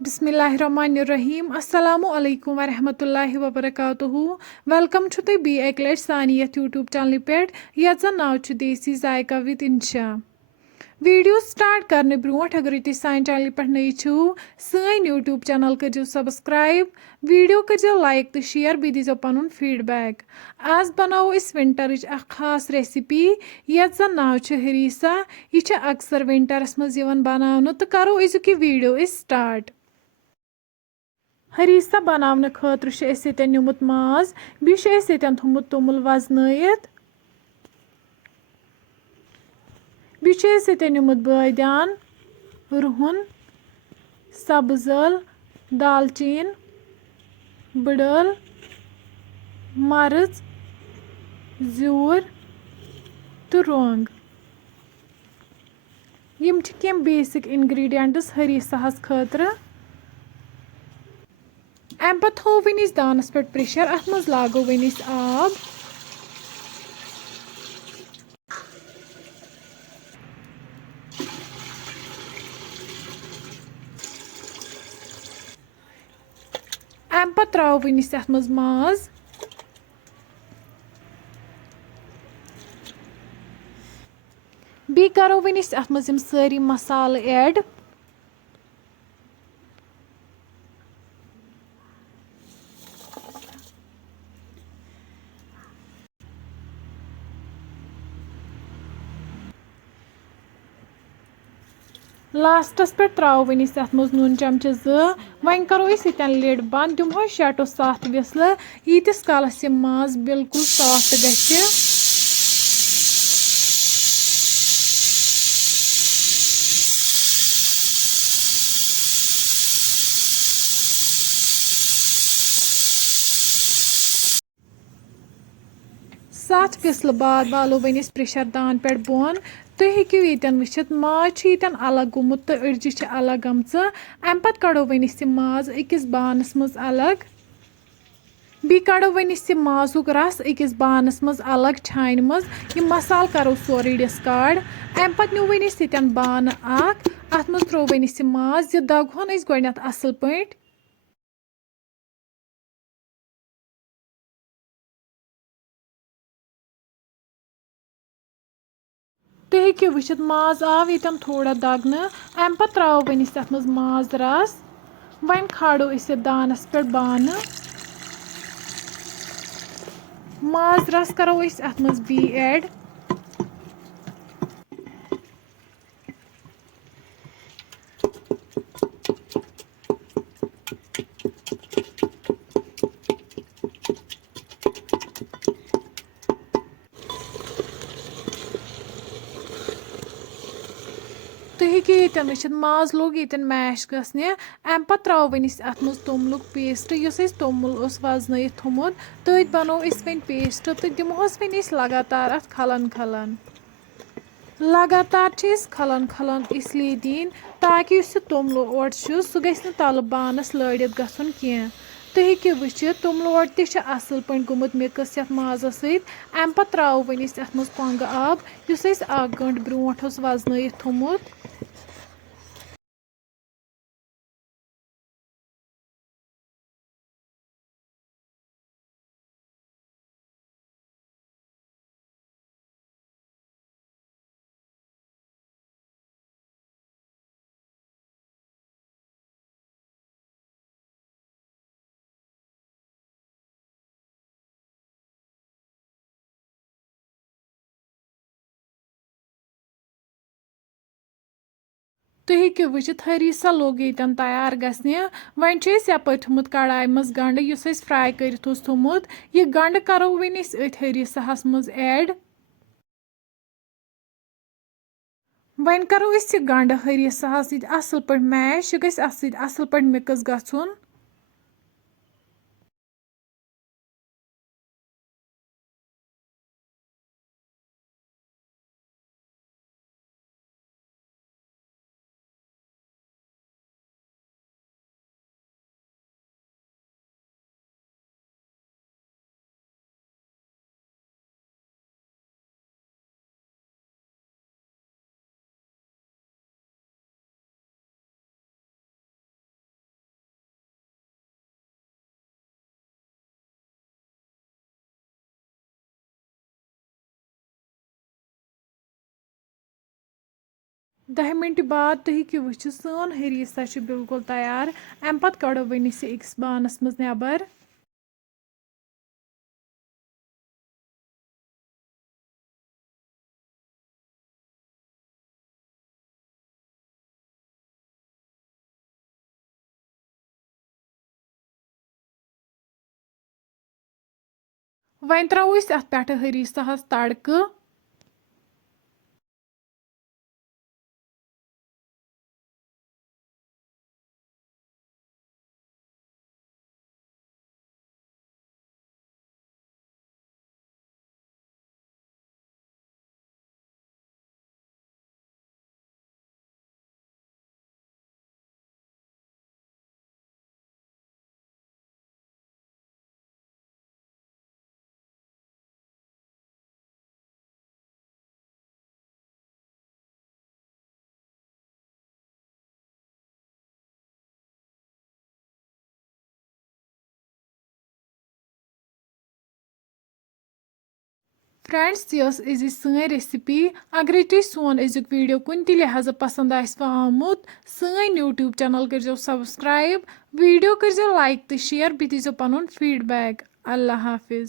Bismillahirrahmanirrahim. Assalamu alaikum wa rahmatullahi wa barakatuhu. Welcome to the Be Eclair Saniyat YouTube channel pet. Yet the now to Desi Zaika with Insha. Video start करने brought अगर ये sign channel पर नई छू sign YouTube channel करो subscribe video करो like तो share भी दीजो पनुन फीडबैक आज बनाओ इस विंटरच अ खास रेसिपी यत जन नाव छ हरीसा यह अक्सर विंटरस मज यवन बनावनो तो करो इजुकी वीडियो स्टार्ट हरीसा बनावने खतर छ अस यतन निमुत माज बी छ अस यतन थोमुत तोमुल वजनयत बी छ अस यतन निमुत बादियान रुहन सब्ज ٲl दालचीन बड़ ٲl मर्च ज़्यूर तो रोंग यम छ केम बेसिक इंग्रेडिएंट्स हरीसा खतर अम पे थो वन दानस पे प्रेशर अत मज लागो वन आब अम पे त्रो वन अत मज माज बी करो वन अत मज सारी मसाल ऐड लास्टस पे त्रो वन अत मज नून चमचे वन करो यतन लिड बंद दिमो 6 to 7 विसल यीतिस कालस यह माज बिल्कुल सॉफ्ट गछे सात विसल बाद वालो वन प्रेशर दान पे बोन तुम हेकू यन वुचित माज यन अलग गोमुत तो अड़जी अलग गमच अम पे कड़ो वन माज अकिस बानस मज अलग बी कड़ो वन माजुक रस अकिस बानस मज अलग छान मज यह मसाल करो सोरे डिस्कार्ड अम पे न्यू वन यन बान अत मज त्रो वन माज यह दगहोन गोडनथ असल पट तुम हेकू वुचित माज आव यतन थोड़ा दगन अम पे त्रो वन अत मज माज रस वन खाड़ो अस दानस पे बान माज रस करो अत मज बी ऐड तुम हेकू यतन वुचित माज लोग यतन मैश गसने अम पे त्रो वन अत मज तोमुलुक पेस्ट युस तोमुल वजनयित थोमुत तथ बनो वन पेस्ट तो दिमोस वन लगातार अत खलन खलन लगातार खलन खलन इसलिए दिन ताकि उस तोमुल ओट सह गि तल बानस लड़ित गुन कह तुम हेकू वुचित तोमुल ओट तह असल पे गोमुत मिक्स ये माजस सत अम पे त्रो वन अत मज कोंग आब युस 1 गंट ब्रोट वजनयित थोमुत तुम हेकू वुचित हरीसा लोग यतन तैयार गसने वन यप थोमुत कढ़ाई मज गंड युस फ्राई कर थोमुत यह गंड करो वन अथ हरीसाहस मज ऐड वन करो यह गंड हरीसाहस असल पे मैश यह गि असल पे मिक्स गुन 10 مِنٹہِ بعد تُہۍ ہیٚکِو وٕچھِتھ سون ۂریٖسا چھُ بِلکُل تیار. اَمہِ پَتہٕ کَڑو وۄنۍ أسۍ یہِ أکِس بانَس منٛز نٮ۪بر. وۄنۍ ترٛاوو أسۍ اَتھ پٮ۪ٹھٕ ۂریٖساہَس تڑکہٕ. فرٛٮ۪نٛڈٕس یہِ ٲس أزِچ سٲنۍ ریسِپی. اگرے تُہۍ سون أزیُک ویٖڈیو کُنہِ تہِ لحاظہٕ پسنٛد آسِوٕ آمُت سٲنۍ یوٗٹیوٗب چینل کٔرۍزیو سبسکرایب. ویٖڈیو کٔرۍزیو لایک تہٕ شِیر. بیٚیہِ دیٖزیو پنُن فیٖڈبیک. اللہ حافِظ.